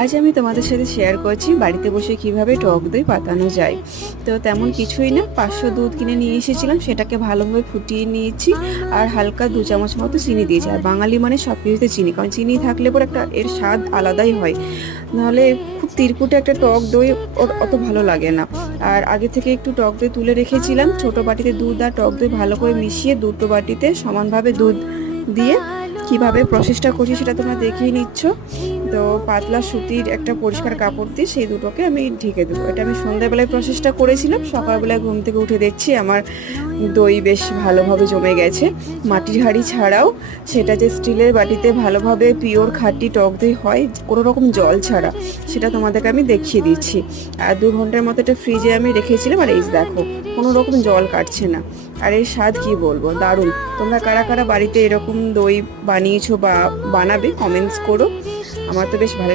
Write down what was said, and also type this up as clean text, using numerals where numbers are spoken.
আজ আমি তোমাদের সাথে শেয়ার করছি বাড়িতে বসে কিভাবে টক দই পাতানো যায়। তো তেমন কিছুই না, 500 দুধ কিনে নিয়ে এসেছিলাম, সেটাকে ভালোভাবে ফুটিয়ে নিয়েছি আর হালকা 2 চামচ মতো চিনি দিয়েছি। আর বাঙালি মানে সব কিছুতে চিনি, কারণ চিনি থাকলে পরে একটা এর স্বাদ আলাদাই হয়, নাহলে খুব তিরকুটে একটা টক দই ওর অত ভালো লাগে না। আর আগে থেকে একটু টক দই তুলে রেখেছিলাম, ছোট বাটিতে দুধ আর টক দই ভালো করে মিশিয়ে দুটো বাটিতে সমানভাবে দুধ দিয়ে কিভাবে প্রসেসটা করছি সেটা তোমরা দেখেই নিচ্ছ। তো পাতলা সুতির একটা পরিষ্কার কাপড় দিয়ে সেই দুটোকে আমি ঢেকে দেবো। এটা আমি সন্ধ্যাবেলায় প্রসেসটা করেছিলাম, সকালবেলায় ঘুম থেকে উঠে দেখছি আমার দই বেশ ভালোভাবে জমে গেছে। মাটির হাঁড়ি ছাড়াও সেটা যে স্টিলের বাটিতে ভালোভাবে পিওর খাঁটি টক দই হয় কোনো রকম জল ছাড়া, সেটা তোমাদেরকে আমি দেখিয়ে দিচ্ছি। আর 2 ঘন্টার মতো এটা ফ্রিজে আমি রেখেছিলাম, আর এই দেখো কোনো রকম জল কাটছে না। আর এর স্বাদ কি বলবো, দারুণ। তোমরা কারা কারা বাড়িতে এরকম দই বানিয়েছো বা বানাবে কমেন্টস করো, আমার তো বেশ ভালো